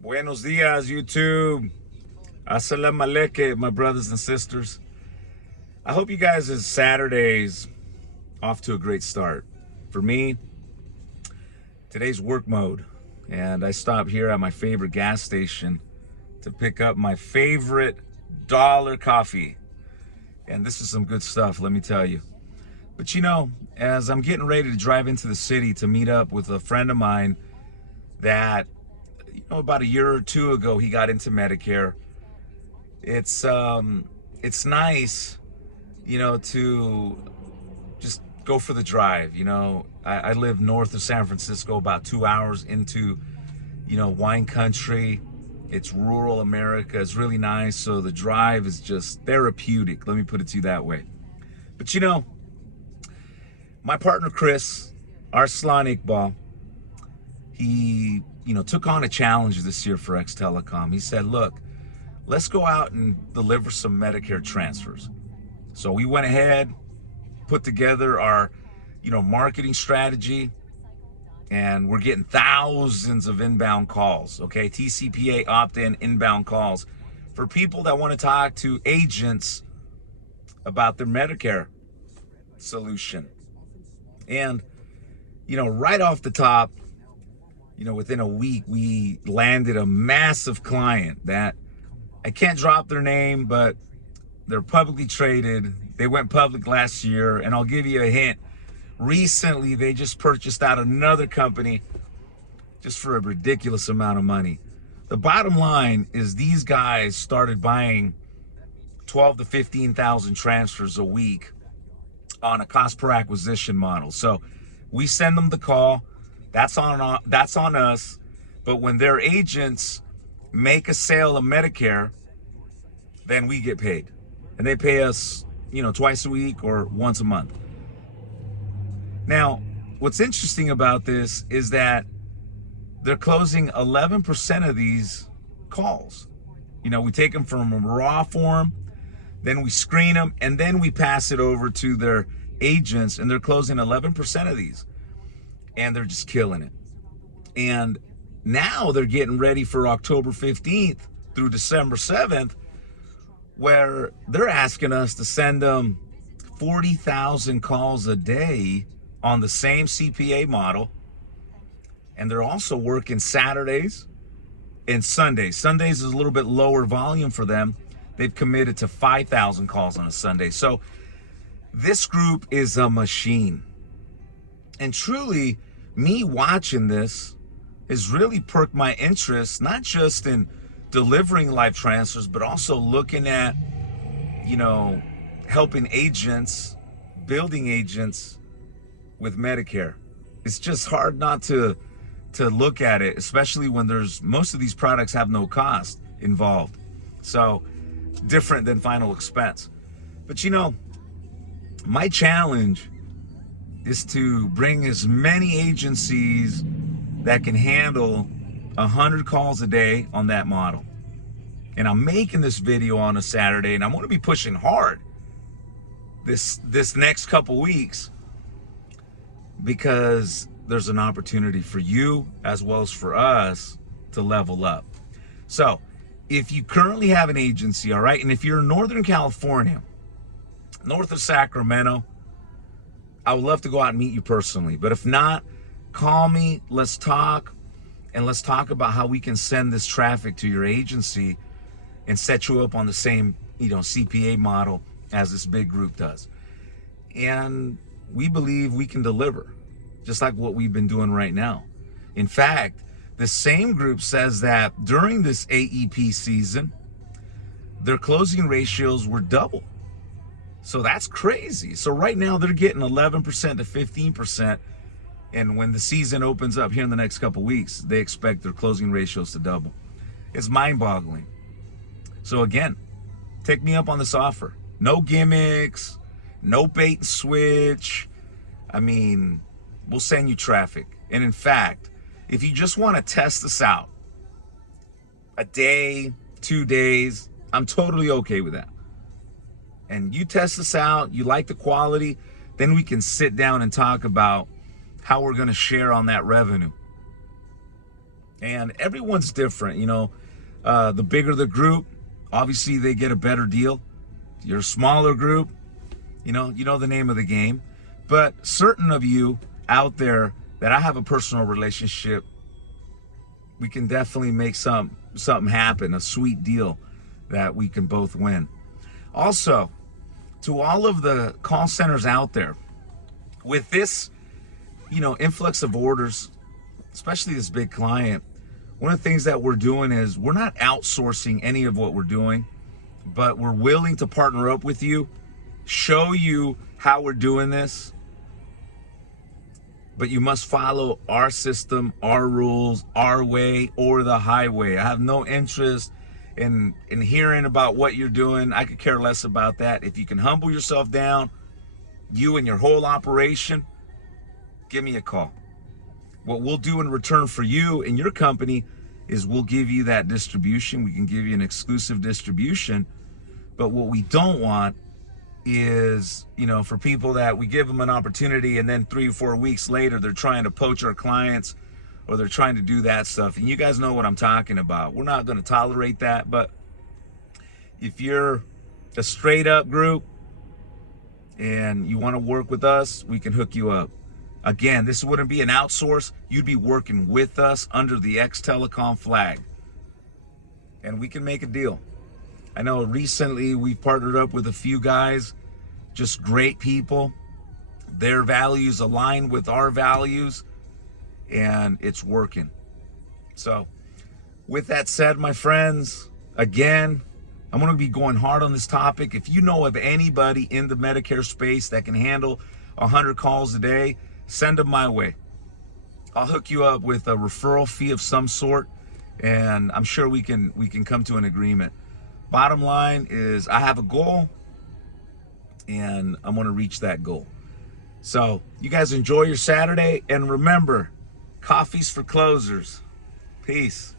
Buenos dias, YouTube. Assalamu alaikum, my brothers and sisters. I hope you guys' Saturday's off to a great start. For me, today's work mode, and I stopped here at my favorite gas station to pick up my favorite dollar coffee. And this is some good stuff, let me tell you. But you know, as I'm getting ready to drive into the city to meet up with a friend of mine that, about a year or two ago, he got into Medicare. It's nice, to just go for the drive. I live north of San Francisco, about 2 hours into, wine country. It's rural America. It's really nice. So the drive is just therapeutic. Let me put it to you that way. But my partner Chris, Arslan Iqbal, he took on a challenge this year for X Telecom. He said, look, let's go out and deliver some Medicare transfers. So we went ahead, put together our marketing strategy, and we're getting thousands of inbound calls, okay? TCPA opt-in inbound calls for people that want to talk to agents about their Medicare solution. And right off the top, within a week, we landed a massive client that I can't drop their name, but they're publicly traded. They went public last year, and I'll give you a hint. Recently, they just purchased out another company just for a ridiculous amount of money. The bottom line is these guys started buying 12 to 15,000 transfers a week on a cost per acquisition model. So we send them the call. That's on us. But when their agents make a sale of Medicare, then we get paid. And they pay us, twice a week or once a month. Now, what's interesting about this is that they're closing 11% of these calls. We take them from a raw form, then we screen them, and then we pass it over to their agents, and they're closing 11% of these. And they're just killing it. And now they're getting ready for October 15th through December 7th, where they're asking us to send them 40,000 calls a day on the same CPA model. And they're also working Saturdays and Sundays. Sundays is a little bit lower volume for them. They've committed to 5,000 calls on a Sunday. So this group is a machine. And truly, me watching this has really perked my interest, not just in delivering life transfers, but also looking at, helping agents, building agents with Medicare. It's just hard not to look at it, especially when most of these products have no cost involved. So different than final expense. But my challenge is to bring as many agencies that can handle 100 calls a day on that model. And I'm making this video on a Saturday, and I'm going to be pushing hard this next couple weeks because there's an opportunity for you as well as for us to level up. So if you currently have an agency, all right, and if you're in Northern California, north of Sacramento, I would love to go out and meet you personally. But if not, call me, let's talk, and let's talk about how we can send this traffic to your agency and set you up on the same, CPA model as this big group does. And we believe we can deliver, just like what we've been doing right now. In fact, the same group says that during this AEP season, their closing ratios were double. So that's crazy. So right now they're getting 11% to 15%. And when the season opens up here in the next couple weeks, they expect their closing ratios to double. It's mind-boggling. So again, take me up on this offer. No gimmicks, no bait and switch. We'll send you traffic. And in fact, if you just want to test this out, a day, 2 days, I'm totally okay with that. And you test this out, you like the quality, then we can sit down and talk about how we're going to share on that revenue. And everyone's different, the bigger the group, obviously they get a better deal. You're a smaller group, you know the name of the game. But certain of you out there that I have a personal relationship, we can definitely make something happen, a sweet deal that we can both win. Also, to all of the call centers out there, with this, influx of orders, especially this big client, one of the things that we're doing is we're not outsourcing any of what we're doing, but we're willing to partner up with you, show you how we're doing this, but you must follow our system, our rules, our way, or the highway. I have no interest in hearing about what you're doing. I could care less about that. If you can humble yourself down, you and your whole operation, give me a call. What we'll do in return for you and your company is we'll give you that distribution. We can give you an exclusive distribution. But what we don't want is, for people that we give them an opportunity and then 3 or 4 weeks later, they're trying to poach our clients or they're trying to do that stuff. And you guys know what I'm talking about. We're not going to tolerate that. But if you're a straight up group and you want to work with us, we can hook you up. Again, this wouldn't be an outsource. You'd be working with us under the X-Telecom flag. And we can make a deal. I know recently we've partnered up with a few guys, just great people. Their values align with our values, and it's working. So, with that said, my friends, again, I'm going to be going hard on this topic. If you know of anybody in the Medicare space that can handle 100 calls a day, send them my way. I'll hook you up with a referral fee of some sort, and I'm sure we can come to an agreement. Bottom line is I have a goal, and I'm going to reach that goal. So you guys enjoy your Saturday, and remember, coffee's for closers. Peace.